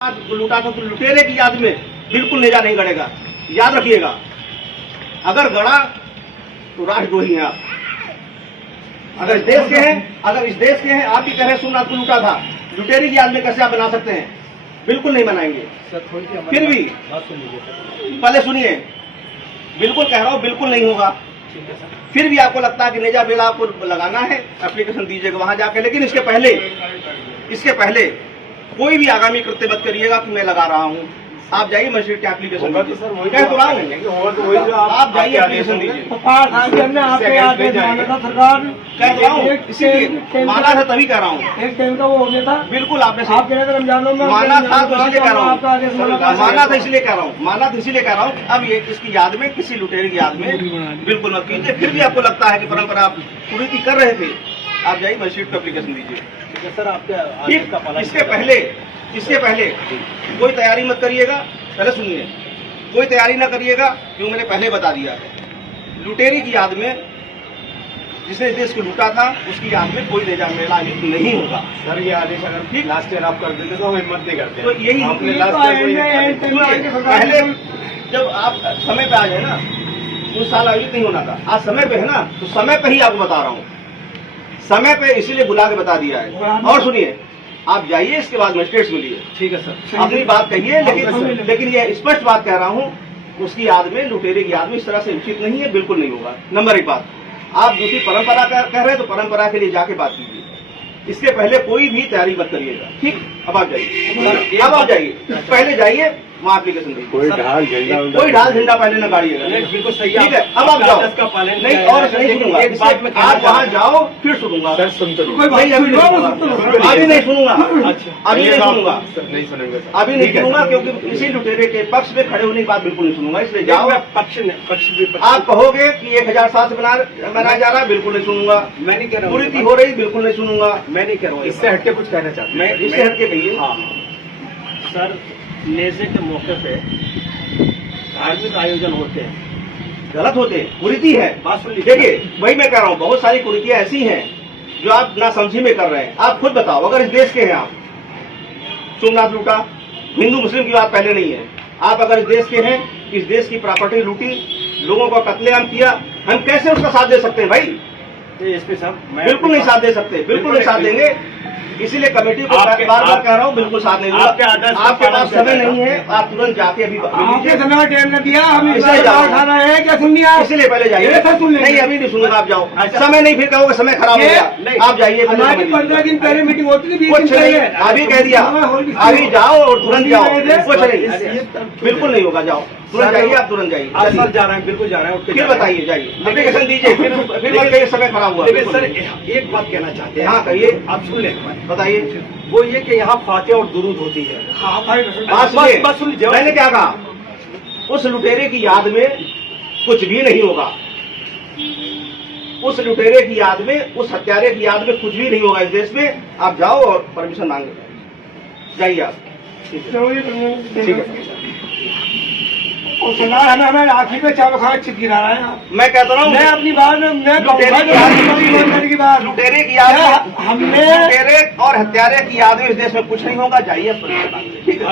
लूटा था तो लुटेरे की याद में बिल्कुल नेजा नहीं गड़ेगा। याद रखिएगा, अगर गड़ा तो राष्ट्रद्रोही हैं आप। अगर इस देश के हैं आपकी तरह सोमनाथ को लूटा था, लुटेरे की याद में कैसे आप बना सकते हैं? बिल्कुल नहीं बनाएंगे। फिर भी पहले सुनिए, बिल्कुल कह रहा हूँ बिल्कुल नहीं होगा। फिर भी आपको लगता है कि नेजा बेला आपको लगाना है, एप्लीकेशन दीजिएगा वहां जाके। लेकिन इसके पहले कोई भी आगामी कृत्य मत करिएगा कि मैं लगा रहा हूँ। आप जाइए मजिस्ट्रेट के एप्लीकेशन दीजिए। कह तो रहा हूँ, आप जाइए एप्लीकेशन दीजिए। कह रहा हूँ, इसीलिए माना था तभी कह रहा हूँ। एक टाइम का वो हो गया था। बिल्कुल आपने रमजानों में माना था तो इसलिए कह रहा हूँ, माना था इसलिए कह रहा हूँ। अब ये इसकी याद में, किसी लुटेरे की याद में बिल्कुल मत कीजिए। फिर भी आपको लगता है कि परंपरा आप कुरीति कर रहे थे, आप जाइए मजिस्ट्रेट को एप्लीकेशन दीजिए। सर आपके इसके पहले कोई तैयारी मत करिएगा। पहले सुनिए, कोई तैयारी ना करिएगा, क्यों मैंने पहले बता दिया। लुटेरी की याद में, जिसने देश को लूटा था, उसकी याद में कोई नेजा मेला आयोजित नहीं होगा। सर ये आदेश अगर ठीक लास्ट ईयर आप कर देते तो हम हिम्मत नहीं करते। तो यही पहले जब आप समय पे आ जाए ना, उस साल आयोजित नहीं होना था। आज समय पे है ना, तो समय पे ही आपको बता रहा हूँ। समय पे इसीलिए बुला के बता दिया है। और सुनिए, आप जाइए, इसके बाद मजिस्ट्रेट से मिलिए। ठीक है सर, अपनी बात कहिए, लेकिन ये स्पष्ट बात कह रहा हूँ, उसकी याद में, लुटेरे की याद में इस तरह से उचित नहीं है, बिल्कुल नहीं होगा। नंबर एक बात। आप दूसरी परंपरा कह रहे हैं तो परंपरा के लिए जाके बात कीजिए। इसके पहले कोई भी तैयारी मत करिएगा, ठीक? अब आप जाइए, पहले जाइए वहाँ एप्लीकेशन दीजिए। कोई ढाल झंडा पहले न गाड़िएगा। बिल्कुल सही, ठीक है। अब आप जाओ, नहीं और नहीं सुनूंगा। आप वहाँ जाओ, फिर सुनूंगा। सर सुनते अभी नहीं सुनूंगा। अभी नहीं सुनूंगा, नहीं सुनेंगे। अभी नहीं सुनूंगा, क्योंकि इसी लुटेरे के पक्ष में खड़े होने की बात बिल्कुल नहीं सुनूंगा। इसलिए जाओ। पक्ष आप कहोगे कि 1007 से बनाया जा रहा है, बिल्कुल नहीं सुनूंगा। मैं नहीं कह रहा हूँ कुरीति हो रही, बिल्कुल नहीं सुनूंगा। मैं नहीं कह रहा हूँ। इससे हटके कुछ कहना चाहता हूँ। मैं इससे हटके कहिए। हाँ सर, नेज़े के मौके पे धार्मिक आयोजन होते हैं, गलत होते हैं, कुरीति है। बात सुन लीजिए। देखिए, वही मैं कह रहा हूँ, बहुत सारी कुरीतियां ऐसी हैं जो आप नासमझी में कर रहे हैं। आप खुद बताओ, अगर इस देश के हैं आप, सोमनाथ लूटा, हिंदू मुस्लिम की बात पहले नहीं है। आप अगर इस देश के हैं, इस देश की प्रॉपर्टी लूटी, लोगों का कत्लेआम किया, हम कैसे उसका साथ दे सकते हैं भाई? एसपी साहब, बिल्कुल नहीं साथ दे सकते, बिल्कुल नहीं साथ देंगे। इसीलिए कमेटी को बार बार कह रहा हूँ, बिल्कुल साथ नहीं दूंगा। आपके पास समय नहीं है, आप तुरंत जाके अभी आपके समय में टाइम न दिया, हम खाना है क्या सुन लिया? इसलिए पहले जाइए। नहीं अभी नहीं सुनूंगा, आप जाओ। समय नहीं, फिर कहोगे समय खराब हो गया। आप जाइए, हमारी 15 दिन पहले मीटिंग होती थी। अभी कह दिया, अभी जाओ और तुरंत जाओ, कुछ नहीं, बिल्कुल नहीं होगा। जाओ तुरंत जाइए, आप तुरंत जाइए। आज सर जा रहे हैं, बिल्कुल जा रहे हैं। फिर बताइए, जाइए एप्लीकेशन दीजिए। फिर मत कहिए समय खराब हुआ। लेकिन सर एक बात कहना चाहते हैं। हाँ कहिए, आप सुन लें, बताइए। वो ये कि यहाँ फातिहा और दुरूद होती है। हाँ बस सुन लीजिए, मैंने क्या कहा? उस लुटेरे की याद में कुछ भी नहीं होगा। उस लुटेरे की याद में, उस हत्यारे की याद में कुछ भी नहीं होगा इस देश में। आप जाओ और परमिशन मांगे, जाइए आप। ठीक है। हमें आखिर में चावल खाना चिप गिरा रहा है। मैं कहता हूँ, मैं अपनी बात में लुटेरे की याद में, लुटेरे और हत्यारे की याद में इस देश में कुछ नहीं होगा। जाइए, ठीक है।